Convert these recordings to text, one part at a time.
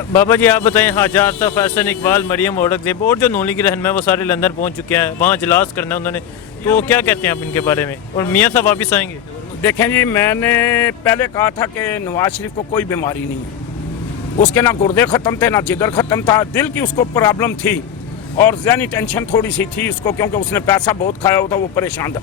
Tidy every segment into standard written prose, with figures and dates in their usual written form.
बाबा जी आप बताएं, हाजा आसफ, फैसल इकबाल, मरियम औरंगजेब और जो नून लीग के रहनुमा वो सारे लंदन पहुंच चुके हैं, वहाँ इजलास करना है उन्होंने, तो क्या कहते हैं आप इनके बारे में? और मियाँ साहब वापस आएंगे? देखें जी, मैंने पहले कहा था कि नवाज शरीफ को कोई बीमारी नहीं है, उसके ना गुर्दे ख़त्म थे ना जिगर ख़त्म था, दिल की उसको प्रॉब्लम थी और ज़हनी टेंशन थोड़ी सी थी उसको, क्योंकि उसने पैसा बहुत खाया हुआ था, वो परेशान था।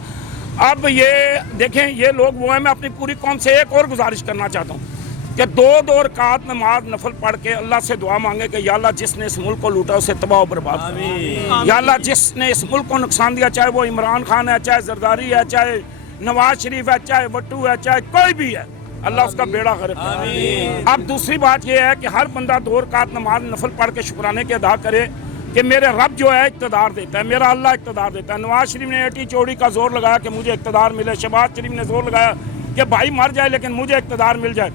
अब ये देखें, ये लोग वो है, मैं अपनी पूरी कौम से एक और गुजारिश करना चाहता हूँ कि दो रकात नमाज नफल पढ़ के अल्लाह से दुआ मांगे कि या अल्लाह जिसने इस मुल्क को लूटा उसे तबाह और बर्बाद कर, या अल्लाह जिसने इस मुल्क को नुकसान दिया, चाहे वो इमरान खान है, चाहे जरदारी है, चाहे नवाज शरीफ है, चाहे वट्टू है, चाहे कोई भी है, अल्लाह उसका बेड़ा गर्क करे। अब दूसरी बात यह है कि हर बंदा 2 रकात नमाज नफल पढ़ के शुक्राने के अदा करे कि मेरे रब जो है इक़्तिदार देता है, मेरा अल्लाह इक़्तिदार देता है। नवाज शरीफ ने एटी चौड़ी का जोर लगाया कि मुझे इक़्तिदार मिले, शहबाज शरीफ ने जोर लगाया कि भाई मर जाए लेकिन मुझे इक़्तिदार मिल जाए,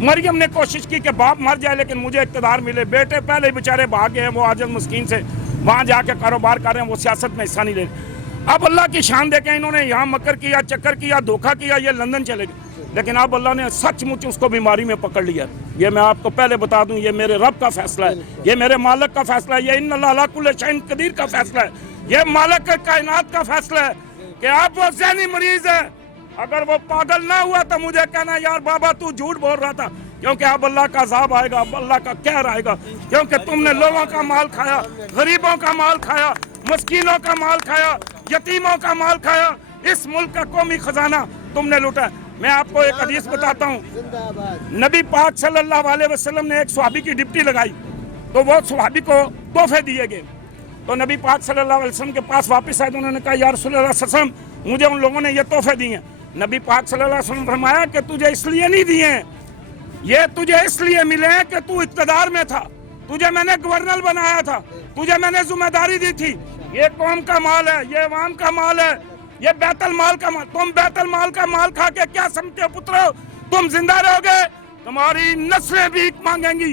मरियम ने कोशिश की कि बाप मर जाए लेकिन मुझे इक़्तिदार मिले, बेटे पहले ही बेचारे भाग गए हैं, वो आजल मस्कीन से वहाँ जाके कारोबार कर रहे हैं, वो सियासत में हिस्सा नहीं ले रहे। अब अल्लाह की शान देके इन्होंने यहाँ मकर किया, चक्कर किया, धोखा किया, ये लंदन चले गए, लेकिन अब अल्लाह ने सचमुच उसको बीमारी में पकड़ लिया। ये मैं आपको पहले बता दूं, ये मेरे रब का फैसला है, ये मेरे मालिक का फैसला है, ये इन्नल्लाह अला कुल्लि शैइन कदीर का फैसला है, ये मालिक कायनात का फैसला है कि आप वो ज़हनी मरीज है। अगर वो पागल ना हुआ तो मुझे कहना यार बाबा तू झूठ बोल रहा था, क्योंकि अब अल्लाह का अज़ाब आएगा, अब अल्लाह का कहर आएगा, क्योंकि तुमने लोगों का माल खाया, गरीबों का माल खाया, मस्कीनों का माल खाया, यतीमों का माल खाया, इस मुल्क का कौमी खजाना तुमने लूटा। मैं आपको एक हदीस बताता हूँ, नबी पाक सल्लल्लाहु अलैहि वसल्लम ने एक सहाबी की डिप्टी लगाई, तो वो सहाबी को तोहफे दिए गए, तो नबी पाक सल्लल्लाहु अलैहि वसल्लम के पास वापस आए तो उन्होंने कहा या रसूलल्लाह सल्लल्लाहु अलैहि वसल्लम मुझे उन लोगों ने ये तोहफे दिए। नबी पाक सल्लल्लाहु अलैहि वसल्लम फरमाया कि तुझे इसलिए नहीं दिए, ये तुझे इसलिए मिले हैं कि तू इक़्तिदार में था, तुझे मैंने गवर्नर बनाया था, तुझे मैंने जिम्मेदारी दी थी, ये कौम का माल है, ये अवाम का माल है, ये बैतुल माल का माल, तुम बैतुल माल का माल खा के क्या समझते हो पुत्रो? तुम जिंदा रहोगे, तुम्हारी नस्लें भीख मांगेंगी,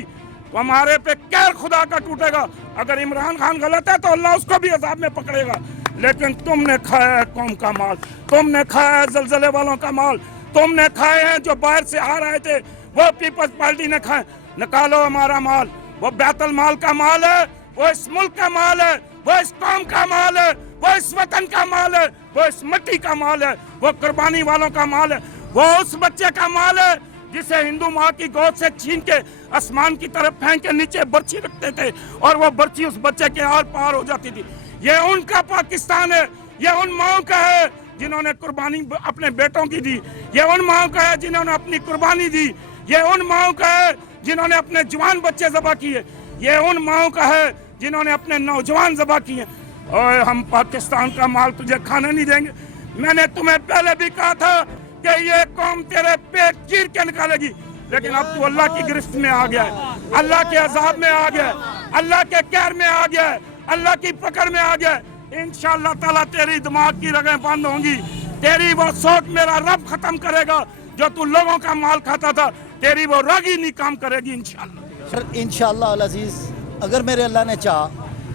तुम्हारे पे कहर खुदा का टूटेगा। अगर इमरान खान गलत है तो अल्लाह उसको भी अजाब में पकड़ेगा, लेकिन तुमने खाया है कौम का माल, तुमने खाया है जलजले वालों का माल, तुमने खाए हैं जो बाहर से आ रहे थे, वो पीपल्स पार्टी ने खाए। निकालो हमारा माल, वो बैतुल माल का माल है, वो इस मुल्क का माल है, वो इस कौम का माल है, वो इस वतन का माल है, वो इस मिट्टी का माल है, वो कुर्बानी वालों का माल है, वो उस बच्चे का माल है जिसे हिंदू माँ की गोद से छीन के आसमान की तरफ फेंक के नीचे बर्छी रखते थे और वो बर्छी उस बच्चे के आर पार हो जाती थी। ये उनका पाकिस्तान है, ये उन माओं का है जिन्होंने कुर्बानी अपने बेटों की दी, ये उन माओं का है जिन्होंने अपनी कुर्बानी दी, ये उन माओं का है जिन्होंने अपने जवान बच्चे ज़बा किए, ये उन माओं का है जिन्होंने अपने नौजवान ज़बा किए। और हम पाकिस्तान का माल तुझे खाने नहीं देंगे। मैंने तुम्हें पहले भी कहा था कि ये कौम तेरे पेट चीर के निकालेगी, लेकिन अब तू अल्लाह की गिरफ्त में आ गया है, अल्लाह के अजाब में आ गया है, अल्लाह के कहर में आ गया है, अल्लाह की पकड़ में आ गया है। इंशाअल्लाह ताला तेरी दिमाग की रगें बंद होंगी, तेरी वो सोच मेरा रब खत्म करेगा, जो तू लोगों का माल खाता था, तेरी वो रग ही नहीं काम करेगी इंशाअल्लाह। इंशाअल्लाह अल अज़ीज़, अगर मेरे अल्लाह ने चाहा,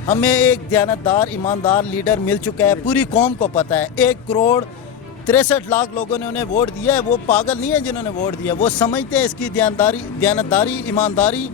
हमें एक दयानतदार ईमानदार लीडर मिल चुका है, पूरी कौम को पता है, 1 करोड़ 63 लाख लोगों ने उन्हें वोट दिया है, वो पागल नहीं है जिन्होंने वोट दिया, वो समझते हैं इसकी दयानतदारी ईमानदारी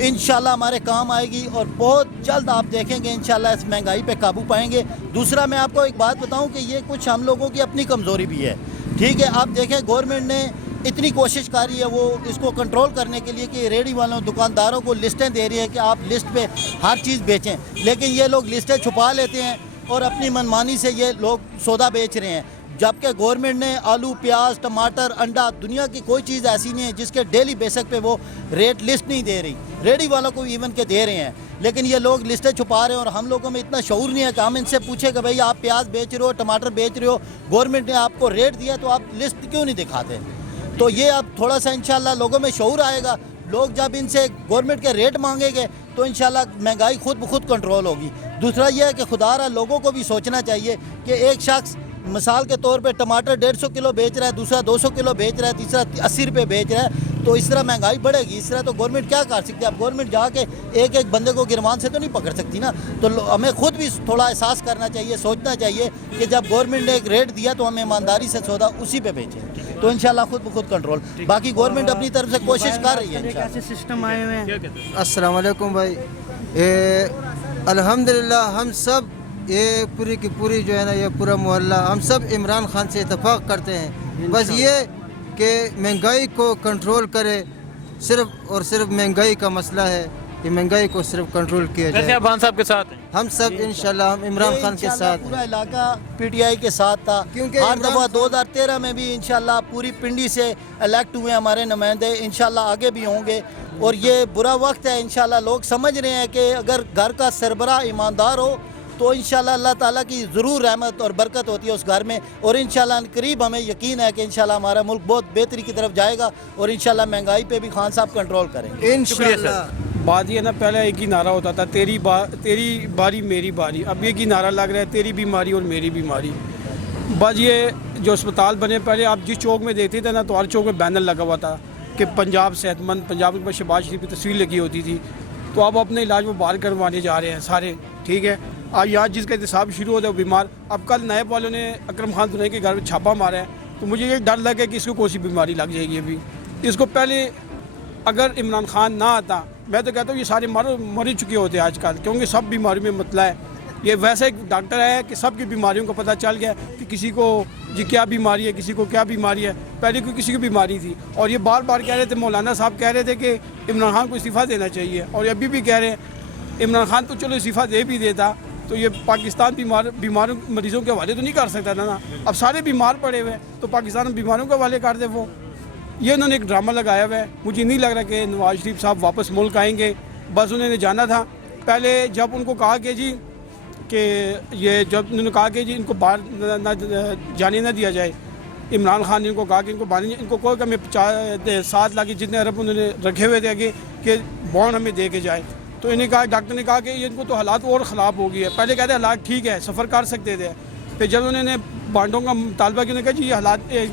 इंशाल्लाह हमारे काम आएगी और बहुत जल्द आप देखेंगे इंशाल्लाह इस महंगाई पे काबू पाएंगे। दूसरा मैं आपको एक बात बताऊं कि ये कुछ हम लोगों की अपनी कमज़ोरी भी है, ठीक है। आप देखें गवर्नमेंट ने इतनी कोशिश कर रही है वो इसको कंट्रोल करने के लिए कि रेडी वालों दुकानदारों को लिस्टें दे रही है कि आप लिस्ट पे हर चीज़ बेचें, लेकिन ये लोग लिस्टें छुपा लेते हैं और अपनी मनमानी से ये लोग सौदा बेच रहे हैं, जबकि गवर्नमेंट ने आलू प्याज टमाटर अंडा दुनिया की कोई चीज़ ऐसी नहीं है जिसके डेली बेसिक पे वो रेट लिस्ट नहीं दे रही, रेडी वालों को इवन के दे रहे हैं, लेकिन ये लोग लिस्टें छुपा रहे हैं। और हम लोगों में इतना शऊर नहीं है कि हम इनसे पूछे कि भाई आप प्याज बेच रहे हो टमाटर बेच रहे हो, गवर्नमेंट ने आपको रेट दिया तो आप लिस्ट क्यों नहीं दिखाते? तो ये अब थोड़ा सा इंशाल्लाह लोगों में शऊर आएगा, लोग जब इनसे गवर्नमेंट के रेट मांगेंगे तो इंशाल्लाह महंगाई खुद ब खुद कंट्रोल होगी। दूसरा ये है कि खुदारा लोगों को भी सोचना चाहिए कि एक शख्स मिसाल के तौर पे टमाटर 150 किलो बेच रहा है, दूसरा 200 किलो बेच रहा है, तीसरा 80 रुपये बेच रहा है, तो इस तरह महंगाई बढ़ेगी। इस तरह तो गवर्नमेंट क्या कर सकती है? अब गवर्नमेंट जाके एक एक बंदे को गिरवान से तो नहीं पकड़ सकती ना, तो हमें खुद भी थोड़ा एहसास करना चाहिए, सोचना चाहिए कि जब गवर्नमेंट ने एक रेट दिया तो हमें ईमानदारी से सौदा उसी पे बेचें। तो इंशाल्लाह खुद ब खुद कंट्रोल। बाकी गवर्नमेंट अपनी तरफ से कोशिश कर रही है इंशाल्लाह। ऐसे सिस्टम आए हुए हैं। अस्सलाम वालेकुम भाई। अल्हम्दुलिल्लाह हम सब ये पूरी की पूरी जो है ना, ये पूरा मोहल्ला हम सब इमरान खान से इत्तेफाक करते हैं। बस ये कि महंगाई को कंट्रोल करे, सिर्फ और सिर्फ महंगाई का मसला है, ये महंगाई को सिर्फ कंट्रोल किया वैसे जाए। आप खान साहब के साथ हैं? हम सब इंशाल्लाह हम इमरान खान के इंशाल्लाह साथ पूरा हैं। इलाका पीटीआई के साथ था, क्योंकि हर इमरान दफ़ा 2013 में भी इंशाल्लाह पूरी पिंडी से इलेक्ट हुए हमारे नुमाइंदे, इंशाल्लाह आगे भी होंगे। और ये बुरा वक्त है, इंशाल्लाह लोग समझ रहे हैं कि अगर घर का सरबराह ईमानदार हो तो इंशाल्लाह अल्लाह ताला की ज़रूर रहमत और बरकत होती है उस घर में। और इंशाल्लाह करीब हमें यकीन है कि इंशाल्लाह हमारा मुल्क बहुत बेहतरी की तरफ जाएगा और इंशाल्लाह महंगाई पे भी खान साहब कंट्रोल करेंगे। इंशाल्लाह बात ये ना, पहले एक ही नारा होता था, तेरी बारी मेरी बारी। अब एक ही नारा लग रहा है, तेरी बीमारी और मेरी बीमारी। बस ये जो अस्पताल बने, पहले आप जिस चौक में देखते थे ना, तो हर चौक में बैनर लगा हुआ था कि पंजाब सेहतमंद, पंजाब के ऊपर शहबाज शरीफ की तस्वीर लगी होती थी। तो अब अपने इलाज वो बाहर करवाने जा रहे हैं सारे, ठीक है। आज यहाँ जिसका एहतसाब शुरू होता है वो बीमार। अब कल नायब वालों ने अकरम खान दुनई के घर में छापा मारा है, तो मुझे ये डर लगा कि इसको कौन सी बीमारी लग जाएगी। अभी इसको पहले अगर इमरान खान ना आता, मैं तो कहता हूँ ये सारे मर ही चुके होते आजकल, क्योंकि सब बीमारियों में मतला है। ये वैसा एक डॉक्टर है कि सबकी बीमारियों को पता चल गया कि किसी को जी क्या बीमारी है, किसी को क्या बीमारी है। पहले कोई किसी को बीमारी थी, और ये बार बार कह रहे थे, मौलाना साहब कह रहे थे कि इमरान खान को इस्तीफ़ा देना चाहिए, और अभी भी कह रहे हैं। इमरान खान तो चलो इस्तीफ़ा दे भी देता तो ये पाकिस्तान बीमारों मरीज़ों के हवाले तो नहीं कर सकता था ना। अब सारे बीमार पड़े हुए हैं तो पाकिस्तान बीमारों के हवाले कर दे वो। ये उन्होंने एक ड्रामा लगाया हुआ है। मुझे नहीं लग रहा कि नवाज शरीफ साहब वापस मुल्क आएंगे। बस उन्होंने जाना था। पहले जब उनको कहा कि जी कि ये जब उन्होंने कहा कि जी इनको बाहर जाने ना दिया जाए, इमरान खान ने इनको कहा कि इनको बाहर, इनको कोई कि हमें 7 लाख जितने अरब उन्होंने रखे हुए थे आगे कि बॉन्ड हमें दे के जाए। तो इन्हें कहा, डॉक्टर ने कहा कि ये इनको तो हालात और ख़राब हो गई है। पहले कहते हालात ठीक है, सफ़र कर सकते थे। फिर जब उन्होंने बांडों का मुतालबा किया, उन्होंने कहा जी ये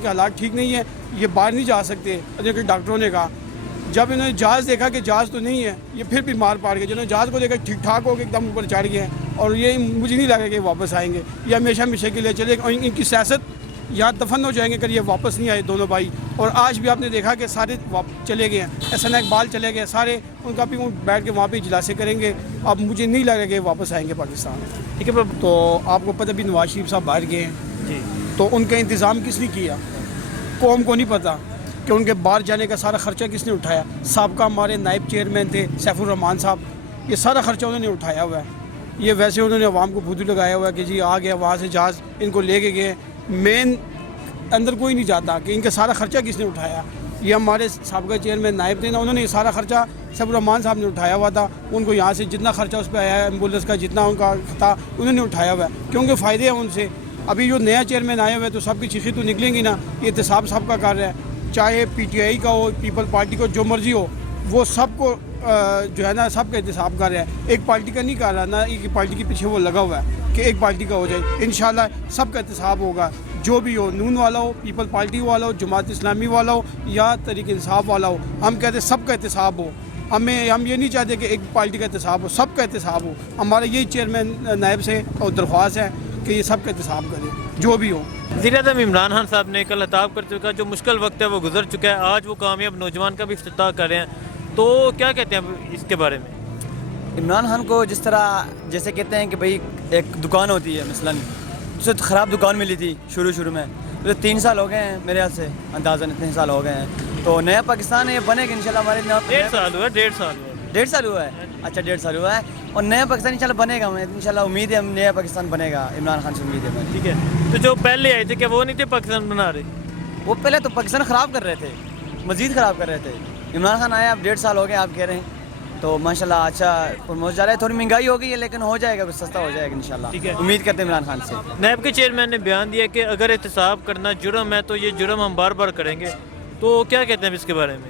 हालात ठीक नहीं है, ये बाहर नहीं जा सकते। डॉक्टरों ने कहा, जब इन्होंने जहाज़ देखा कि जहाज़ तो नहीं है, ये फिर बीमार पड़ गए। जिन्होंने जहाज़ को देखा ठीक ठाक हो गए, एकदम ऊपर चढ़ गए हैं, और ये मुझे नहीं लगा कि वापस आएंगे। ये हमेशा हमेशा के लिए चले, और इनकी सियासत यहाँ दफन हो जाएंगे अगर ये वापस नहीं आए दोनों भाई। और आज भी आपने देखा कि सारे चले गए हैं, एहसन इकबाल चले गए सारे, उनका भी बैठ के वहाँ पे इजलासे करेंगे। अब मुझे नहीं लगा कि वापस आएंगे पाकिस्तान, ठीक है। तो आपको पता भी नवाज शरीफ साहब बाहर गए हैं जी, तो उनका इंतज़ाम किसने किया? कौम को नहीं पता कि उनके बाहर जाने का सारा ख़र्चा किसने उठाया। साबका हमारे नायब चेयरमैन थे सैफुर रहमान साहब, ये सारा ख़र्चा उन्होंने उठाया हुआ है। ये वैसे उन्होंने अवाम को भूतू लगाया हुआ है कि जी आ गया वहाँ से जहाज़, इनको ले के गए। मेन अंदर कोई नहीं जाता कि इनका सारा ख़र्चा किसने उठाया। ये हमारे साबका चेयरमैन नायब थे ना, उन्होंने ये सारा ख़र्चा सैफुर रहमान साहब ने उठाया हुआ था। उनको यहाँ से जितना ख़र्चा उस पर आया है, एम्बुलेंस का जितना उनका था, उन्होंने उठाया हुआ है, क्योंकि फ़ायदे हैं उनसे। अभी जो नया चेयरमैन आया हुआ है तो सबकी चीखें तो निकलेंगी ना। ये एहतसाब सबका कार्य है, चाहे पीटीआई का हो, पीपल पार्टी को, जो मर्जी हो, वो सबको जो है ना सबका एहतसाब कर रहा है। एक पार्टी का नहीं कर रहा ना, एक पार्टी के पीछे वो लगा हुआ है कि एक पार्टी का हो जाए। इंशाल्लाह सबका एहतसाब होगा, जो भी हो, नून वाला हो, पीपल पार्टी वाला हो, जमात इस्लामी वाला हो या तहरीक इंसाफ वाला हो। हम कहते हैं सबका एहतसाब हो। हम ये नहीं चाहते कि एक पार्टी का एहतसाब हो, सबका एहतसाब हो। हमारा यही चेयरमैन नायब से और दरख्वास्त है कि ये सबका एहतसाब करें, जो भी हो। वज़ीर-ए-आज़म इमरान खान साहब ने कल खिताब कर चुका, जो मुश्किल वक्त है वो गुजर चुका है। आज वो कामयाब नौजवान का भी इफ्तिताह कर रहे हैं, तो क्या कहते हैं इसके बारे में? इमरान खान को जिस तरह जैसे कहते हैं कि भाई एक दुकान होती है, मसलन उसे तो ख़राब दुकान मिली थी शुरू में, तो 3 साल हो गए हैं मेरे ख्याल से, अंदाज़न इतने साल हो गए हैं। तो नया पाकिस्तान ये बनेगा इंशाल्लाह। हमारे 1.5 साल हुआ है, 1.5 साल हुआ है। अच्छा 1.5 साल हुआ है, और नया पाकिस्तान इंशाल्लाह बनेगा। हमें इंशाल्लाह उम्मीद है नया पाकिस्तान बनेगा, इमरान खान से उम्मीद है हमें। ठीक है। तो जो पहले आए थे क्या वो नहीं थे पाकिस्तान बना रहे? वो पहले तो पाकिस्तान ख़राब कर रहे थे, मज़ीद ख़राब कर रहे थे। इमरान खान आया, अब 1.5 साल हो गए आप कह रहे हैं, तो माशाल्लाह अच्छा प्रमोट जा रहा है। थोड़ी महंगाई हो गई है लेकिन हो जाएगा, कुछ सस्ता हो जाएगा इंशाल्लाह। ठीक है, उम्मीद करते हैं इमरान खान से। नायब के चेयरमैन ने बयान दिया कि अगर एहतसाब करना जुर्म है तो ये जुर्म हम बार बार करेंगे, तो क्या कहते हैं इसके बारे में?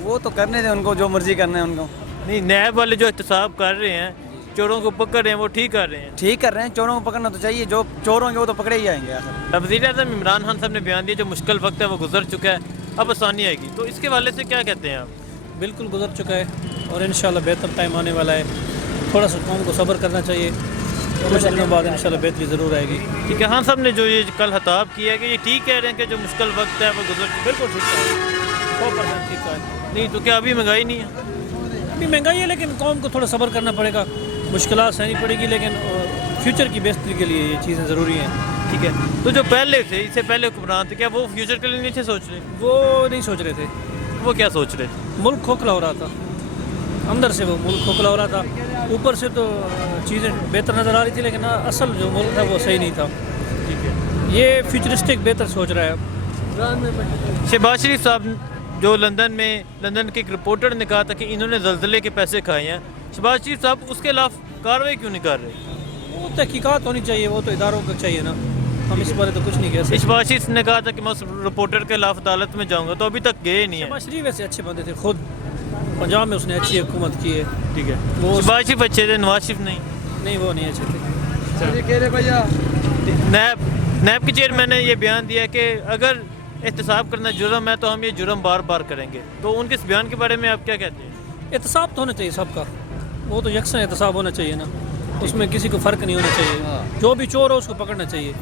वो तो करने दें उनको, जो मर्जी करना है उनको। नहीं, नायब वाले जो एहतसाब कर रहे हैं, चोरों को पकड़ रहे हैं, वो ठीक कर रहे हैं? ठीक कर रहे हैं, चोरों को पकड़ना तो चाहिए, जो चोर होंगे वो तो पकड़े ही जाएंगे। वज़ीर-ए-आज़म इमरान खान साहब ने बयान दिया जो मुश्किल वक्त है वो गुजर चुका है, अब आसानी आएगी, तो इसके हवाले से क्या कहते हैं आप? बिल्कुल गुजर चुका है और इंशाल्लाह बेहतर टाइम आने वाला है। थोड़ा सा कौम को सब्र करना चाहिए کچھ دنوں بعد انشاءاللہ بہتری ضرور آئے گی. ٹھیک ہے. خان صاحب نے جو یہ کل خطاب کیا ہے کہ یہ ٹھیک کہہ رہے ہیں کہ جو مشکل وقت ہے وہ گزر چکا ہے. بالکل ٹھیک ہے, 100% ٹھیک ہے. نہیں تو کیا ابھی مہنگائی نہیں ہے؟ ابھی مہنگائی ہے لیکن قوم کو تھوڑا صبر کرنا پڑے گا, مشکلات سہنی پڑے گی, لیکن فیوچر کی بہتری کے لیے یہ چیزیں ضروری ہیں. ٹھیک ہے. تو جو پہلے تھے, اس سے پہلے حکمران تھے, کیا وہ فیوچر کے لیے نہیں تھے سوچ رہے؟ وہ نہیں سوچ رہے تھے. وہ کیا سوچ رہے تھے؟ ملک کھوکھلا ہو رہا تھا, اندر سے وہ ملک کھوکھلا ہو رہا تھا, اوپر سے تو چیزیں بہتر نظر آ رہی تھی لیکن اصل جو ملک تھا وہ صحیح نہیں تھا. ٹھیک ہے. یہ فیوچرسٹک بہتر سوچ رہا ہے. شہباز شریف صاحب جو لندن کے ایک رپورٹر نے کہا تھا کہ انہوں نے زلزلے کے پیسے کھائے ہیں, شہباز شریف صاحب اس کے خلاف کارروائی کیوں نہیں کر رہے؟ وہ تحقیقات ہونی چاہیے, وہ تو اداروں کا چاہیے نا, ہم اس بارے تو کچھ نہیں کہہ سکتے. شہباز شریف نے کہا تھا کہ میں اس رپورٹر کے خلاف عدالت میں جاؤں گا, تو ابھی تک گئے نہیں ہیں. شہباز شریف ویسے اچھے بندے تھے, خود پنجاب میں اس نے اچھی حکومت کی ہے. ٹھیک ہے. وہ شہباز شریف اچھے تھے, نواز شریف نہیں. نہیں, وہ نہیں اچھے تھے. نیب کے چیئرمین نے یہ بیان دیا کہ اگر احتساب کرنا جرم ہے تو ہم یہ جرم بار بار کریں گے, تو ان کے اس بیان کے بارے میں آپ کیا کہتے ہیں؟ احتساب تو ہونا چاہیے سب کا, وہ تو یکساں احتساب ہونا چاہیے نا, اس میں کسی کو فرق نہیں ہونا چاہیے. جو بھی چور ہو اس کو پکڑنا چاہیے.